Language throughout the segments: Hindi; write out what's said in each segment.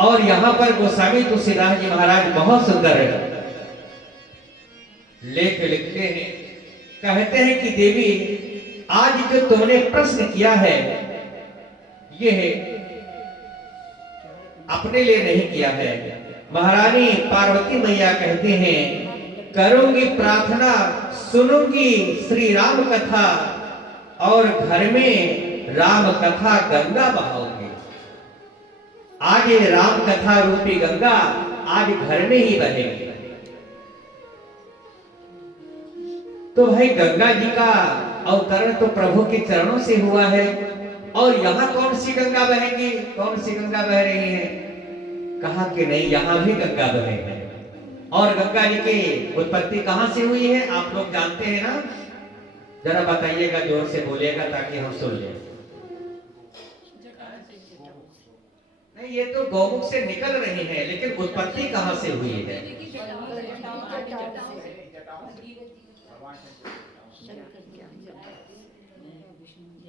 और यहाँ पर गोस्वामी तुलसीदास जी महाराज बहुत सुंदर लेख लिखते हैं। कहते हैं कि देवी, आज जो तुमने प्रश्न किया है यह अपने लिए नहीं किया है। महारानी पार्वती मैया कहते हैं, करूंगी प्रार्थना, सुनूंगी श्री राम कथा और घर में राम कथा गंगा बहाऊंगी। आज ये राम कथा रूपी गंगा आज घर में ही बहेगी। तो भाई गंगा जी का अवतरण तो प्रभु के चरणों से हुआ है। और यहाँ कौन सी गंगा बहेगी, कौन सी गंगा बह रही है? कहा कि नहीं, यहाँ भी गंगा बहे है। और गंगा जी की उत्पत्ति कहाँ से हुई है आप लोग जानते हैं ना? जरा बताइएगा, जोर से बोलिएगा ताकि हम सुन लें। नहीं, ये तो गौमुख से निकल रही है, लेकिन उत्पत्ति कहाँ से हुई है?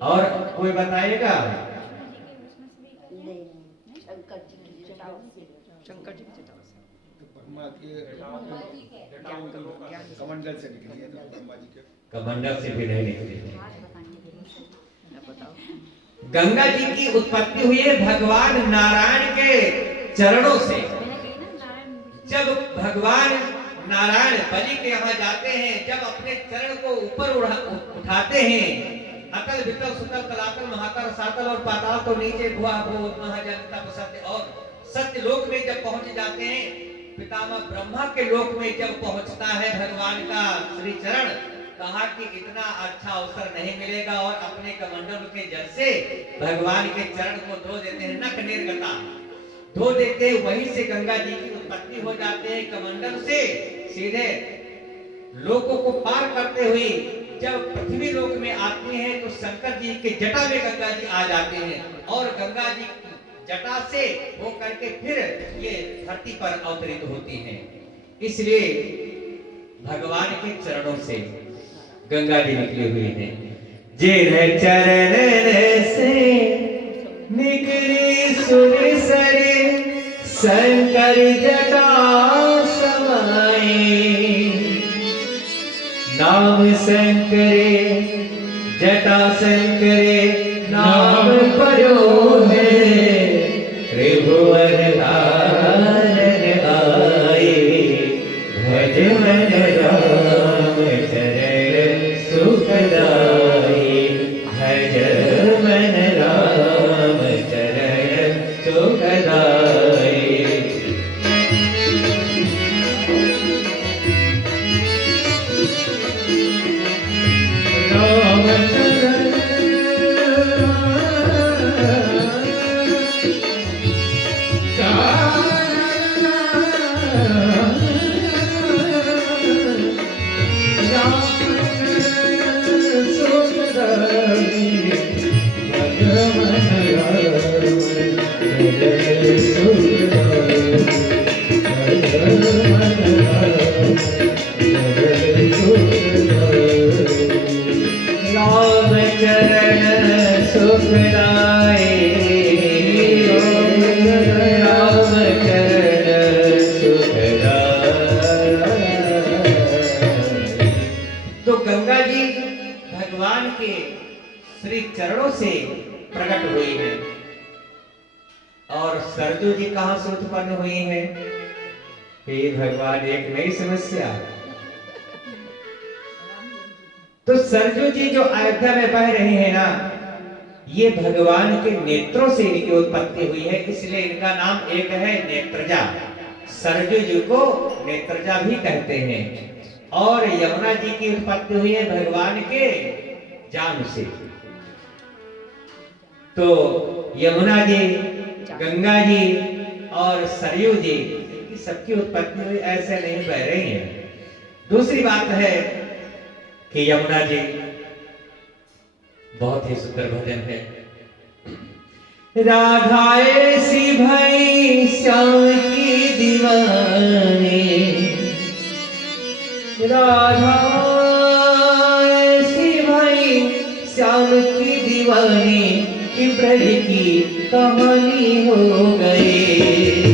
और कोई बताएगा? कमंडल से निकली है, ब्रह्मा जी के कमंडल से भी नहीं निकली है। गंगा जी की उत्पत्ति हुई है भगवान नारायण के चरणों से। जब भगवान नारायण बलि के यहाँ जाते हैं, जब अपने चरण को ऊपर उठाते हैं, अतल वितल सुतल तलातल महातल सातल और पाताल तो नीचे भुआ भूत महाजन तप सत्य और सत्य लोक में जब पहुंच जाते हैं, पितामह ब्रह्मा के लोक में जब पहुंचता है भगवान का श्री चरण, कहा कि इतना अच्छा अवसर नहीं मिलेगा। और अपने कमंडल के जल से भगवान के चरण को धो देते हैं, नख निर्गता धो देते हैं। वहीं से गंगा जी की उत्पत्ति हो जाते हैं। कमंडल से सीधे लोकों को पार करते हुए जब पृथ्वी लोक में आती हैं तो शंकर जी के जटा में गंगा जी आ जाते हैं और गंगा जी जटा से हो करके फिर ये धरती पर अवतरित होती हैं। इसलिए भगवान के चरणों से गंगा जी निकली हुई हैं। जिन चरण से निकली सुरसरी शंकर जटा समाए, नाम शंकरे जटा शंकरे नाम परो है, त्रिभुवन धारण आए, भज मन राम चरण सुखदाई, भज मन राम चरण सुखदाई। तो गंगा जी भगवान के श्री चरणों से प्रकट हुई है। और सरजू जी कहां से उत्पन्न हुई है? हे भगवान, एक नई समस्या। तो सरजू जी जो अयोध्या में बह रहे हैं ना, ये भगवान के नेत्रों से इनकी उत्पत्ति हुई है, इसलिए इनका नाम एक है नेत्रजा। सरजू जी को नेत्रजा भी कहते हैं। और यमुना जी की उत्पत्ति हुई है भगवान के जान से। तो यमुना जी, गंगा जी और सरयू जी की सबकी उत्पत्ति हुई, ऐसे नहीं बह रही है। दूसरी बात है कि यमुना जी बहुत ही सुंदर भजन है। राधा ऐसी भई श्याम की दीवानी, राधा ऐसी भई श्याम की दीवानी, कि ब्रज की कहानी हो गई।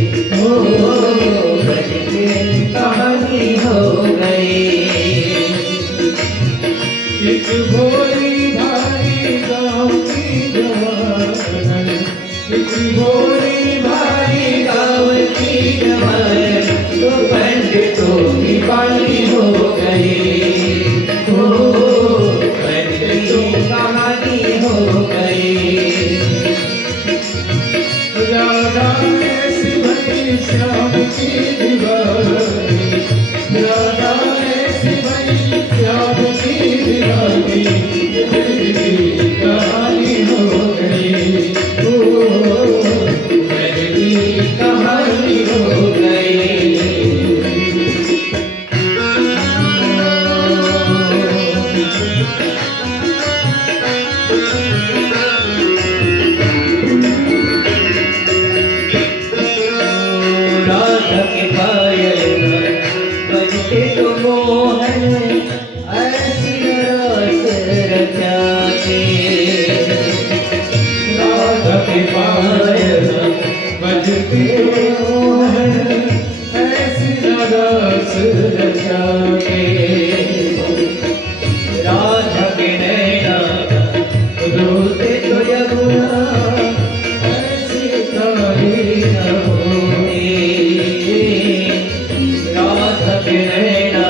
के मोहन ऐसी रस रचाए, राधा के नैना रोते तो यमुना ऐसी काली न होती, राधा के नैना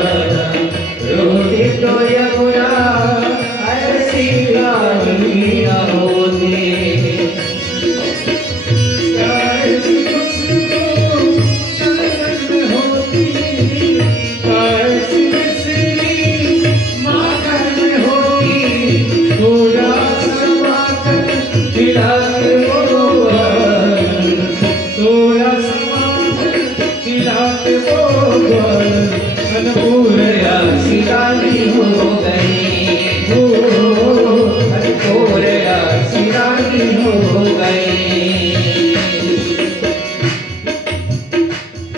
रोते तो यमुना ऐसी काली न होती।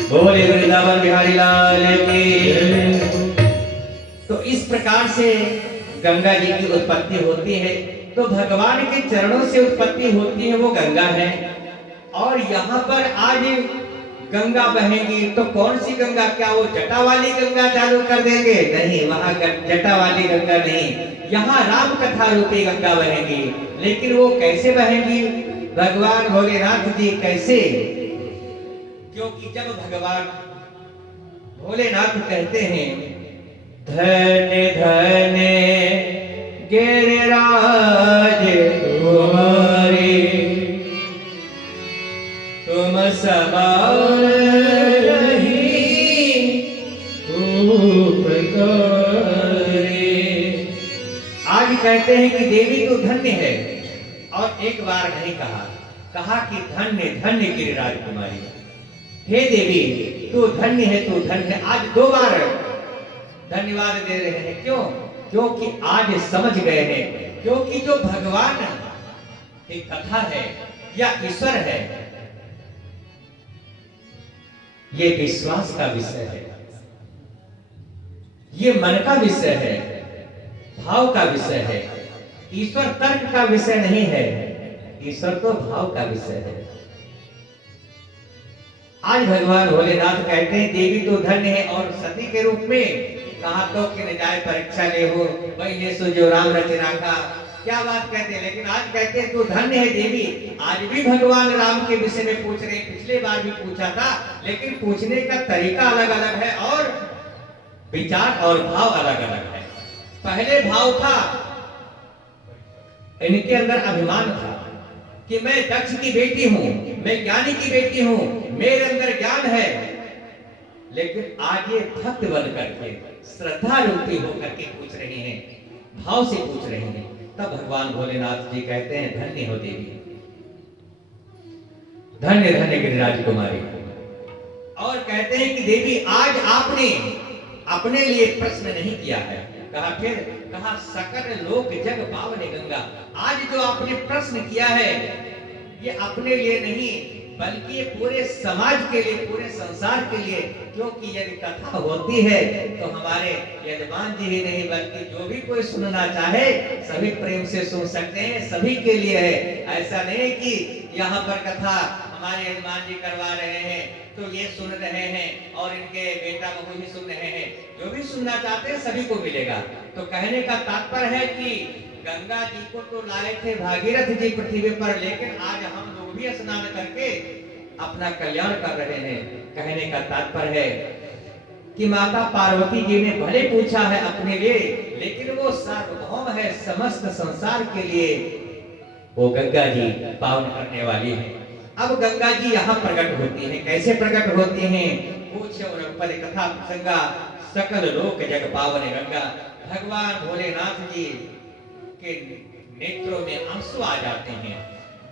बोले वृंदावन बिहारी लाल की। तो इस प्रकार से गंगा जी की उत्पत्ति होती है। तो भगवान के चरणों से उत्पत्ति होती है, वो गंगा है। और यहाँ पर आज गंगा बहेगी तो कौन सी गंगा? क्या वो जटा वाली गंगा चालू कर देंगे? नहीं, वहां जटा वाली गंगा नहीं, यहाँ राम कथा रूपी गंगा बहेगी। लेकिन वो कैसे बहेगी? भगवान भोलेनाथ जी कैसे? क्योंकि जब भगवान भोलेनाथ कहते हैं धन्य धन्य गिरिराज तुम्हारे, तुम सवार रही उपकारे। आज कहते हैं कि देवी तो धन्य है, और एक बार नहीं कहा कि धन्य धन्य गिरिराज कुमारी। हे देवी तू धन्य है, तू धन्य। आज 2 बार धन्यवाद दे रहे हैं। क्यों? क्योंकि आज समझ गए हैं, क्योंकि जो भगवान की कथा है या ईश्वर है, ये विश्वास का विषय है, ये मन का विषय है, भाव का विषय है। ईश्वर तर्क का विषय नहीं है, ईश्वर तो भाव का विषय है। आज भगवान भोलेनाथ कहते हैं देवी तो धन्य है, और सती के रूप में कहा तो कि न जाए परीक्षा ले हो वही ये सो जो राम रचना का, क्या बात कहते हैं। लेकिन आज कहते हैं तू धन्य है देवी। आज भी भगवान राम के विषय में पूछ रहे हैं, पिछले बार भी पूछा था, लेकिन पूछने का तरीका अलग अलग है और विचार और भाव अलग अलग है। पहले भाव था, इनके अंदर अभिमान था कि मैं दक्ष की बेटी हूं, मैं ज्ञानी की बेटी हूं, मेरे अंदर ज्ञान है। लेकिन आज ये भक्त बन करके श्रद्धा रूपी होकर के पूछ रहे हैं, भाव से पूछ रहे हैं। तब भगवान भोलेनाथ जी कहते हैं धन्य हो देवी, धन्य धन्य गिरिराज कुमारी। और कहते हैं कि देवी आज आपने अपने लिए प्रश्न नहीं किया है। कहा फिर, कहा सकल लोक जग पावने गंगा। आज जो आपने प्रश्न किया है ये अपने लिए नहीं, बल्कि ये पूरे समाज के लिए, पूरे संसार के लिए। क्योंकि यदि कथा होती है तो हमारे यजमान जी ही नहीं, बल्कि जो भी कोई सुनना चाहे सभी प्रेम से सुन सकते हैं, सभी के लिए है। ऐसा नहीं कि यहाँ पर कथा हमारे यजमान जी करवा रहे हैं तो ये सुन रहे हैं और इनके बेटा बहू भी सुन रहे हैं। जो भी सुनना चाहते हैं सभी को मिलेगा। तो कहने का तात्पर्य है कि गंगा जी को तो लाए थे भागीरथ जी पृथ्वी पर, लेकिन आज हम लोग भी स्नान करके अपना कल्याण कर रहे हैं। कहने का तात्पर्य है कि माता पार्वती जी ने भले पूछा है अपने लिए, लेकिन वो सार्वभौम है समस्त संसार के लिए। वो गंगा जी पावन करने वाली है। अब गंगा जी यहाँ प्रकट होती है। कैसे प्रकट होती हैं? पूछे और पद कथा प्रसंगा सकल लोक जग पावन गंगा। भगवान भोलेनाथ जी के नेत्रों में आंसू आ जाते हैं।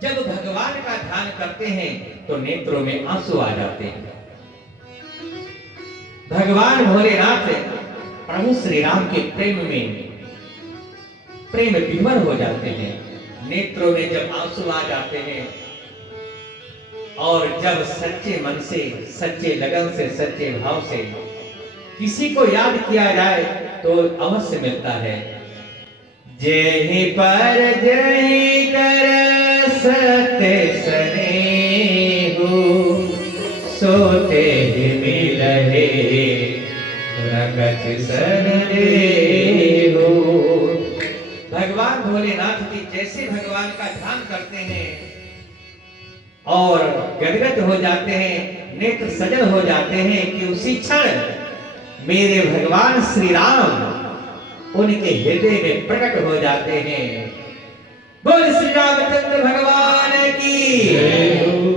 जब भगवान का ध्यान करते हैं तो नेत्रों में आंसू आ जाते हैं। भगवान भोलेनाथ प्रभु श्री राम के प्रेम विभोर हो जाते हैं। नेत्रों में जब आंसू आ जाते हैं और जब सच्चे मन से, सच्चे लगन से, सच्चे भाव से किसी को याद किया जाए तो अवश्य मिलता है। जेहि पर जय कर सत्य स्नेहु सोते ही मिलहे रंगत सर रे हो। भगवान भोलेनाथ जी जैसे भगवान का ध्यान करते हैं और गदगद हो जाते हैं, नेत्र सजल हो जाते हैं कि उसी क्षण मेरे भगवान श्री राम उनके हृदय में प्रकट हो जाते हैं। बोल श्री रामचंद्र भगवान की।